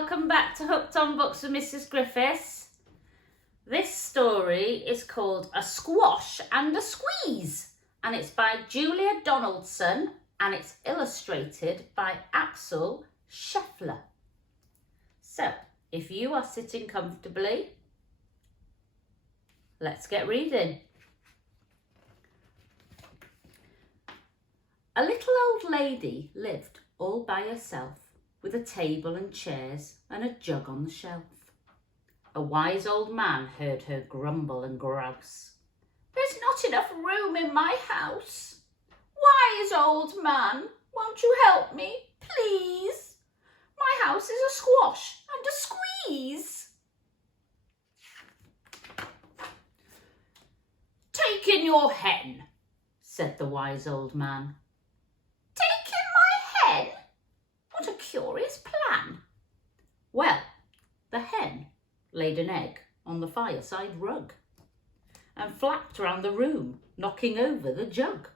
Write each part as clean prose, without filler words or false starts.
welcome back to Hooked on Books with Mrs. Griffiths. This story is called A Squash and a Squeeze, and it's by Julia Donaldson, and it's illustrated by Axel Scheffler. So, if you are sitting comfortably, let's get reading. A little old lady lived all by herself, with a table and chairs and a jug on the shelf. A wise old man heard her grumble and grouse. "There's not enough room in my house. Wise old man, won't you help me, please? My house is a squash and a squeeze." "Take in your hen," said the wise old man. "Take in my hen? What a curious plan." Well, the hen laid an egg on the fireside rug and flapped round the room, knocking over the jug.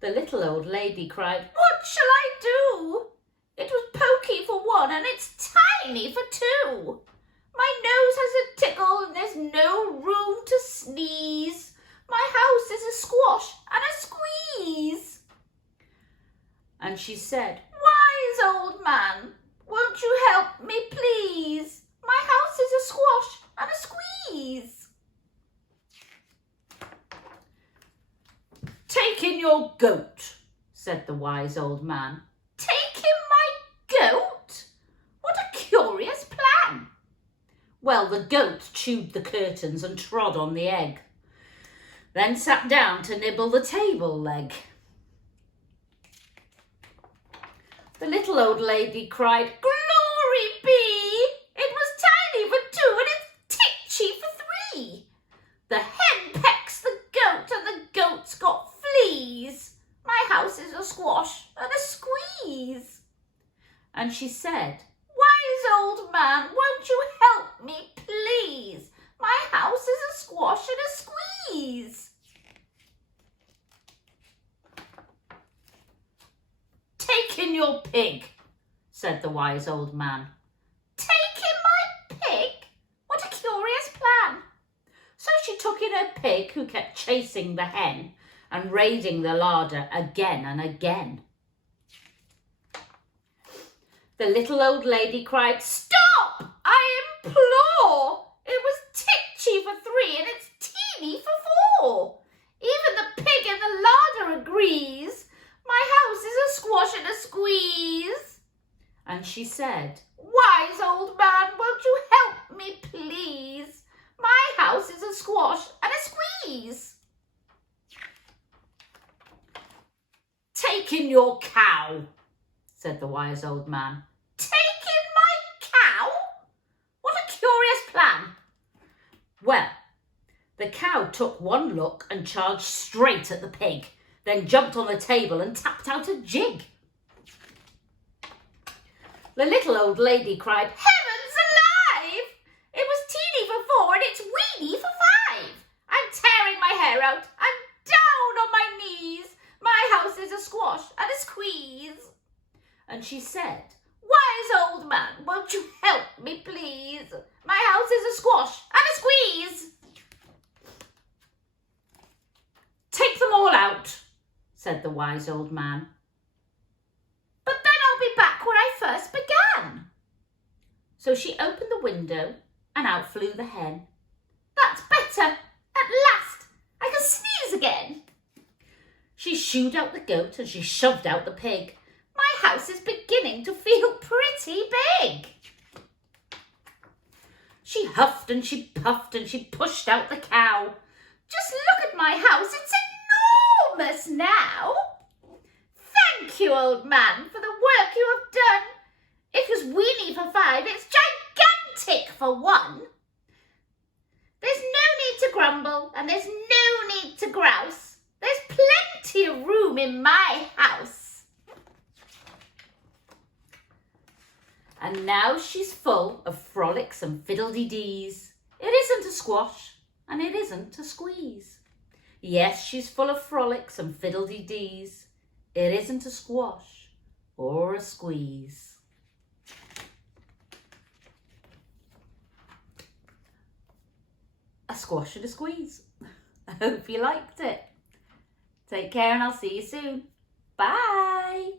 The little old lady cried, "What shall I do? It was pokey for one and it's tiny for two. My nose has a tickle and there's no room to sneeze. My house is a squash and a squeeze." And she said, "Wise old man, won't you help me, please? My house is a squash and a squeeze." "Take in your goat," said the wise old man. "Take in my goat? What a curious plan." Well, the goat chewed the curtains and trod on the egg, then sat down to nibble the table leg. The little old lady cried, "Glory be! It was tiny for two and it's titchy for three. The hen pecks the goat and the goat's got fleas. My house is a squash and a squeeze." And she said, "Wise old man, won't you help me, please? My house is a squash and a squeeze." "Take in your pig," said the wise old man. "Take in my pig? What a curious plan." So she took in her pig, who kept chasing the hen and raiding the larder again and again. The little old lady cried, "Stop, I implore! It was titchy for three and it's teeny for four. Even the pig in the larder agrees. My house is a squash and a squeeze." And she said, "Wise old man, won't you help me, please? My house is a squash and a squeeze." "Take in your cow," said the wise old man. "Take in my cow? What a curious plan." Well, the cow took one look and charged straight at the pig, then jumped on the table and tapped out a jig. The little old lady cried, "Heavens alive! It was teeny for four and it's weeny for five. I'm tearing my hair out. I'm down on my knees. My house is a squash and a squeeze." And she said, "Wise old man, won't you help me, please? My house is a squash and a squeeze." "Take them all out," said the wise old man. "But then I'll be back where I first began." So she opened the window and out flew the hen. "That's better. At last I can sneeze again." She shooed out the goat and she shoved out the pig. My house is beginning to feel pretty big. She huffed and she puffed and she pushed out the cow. "Just look at my house. It's enormous now. Thank you, old man, for the work you have done. It was weeny for five. It's gigantic for one. There's no need to grumble and there's no need to grouse. There's plenty of room in my house." And now she's full of frolics and fiddle-dee-dees. It isn't a squash and it isn't a squeeze. Yes, she's full of frolics and fiddle-dee-dees. It isn't a squash or a squeeze. A squash and a squeeze. I hope you liked it. Take care and I'll see you soon. Bye.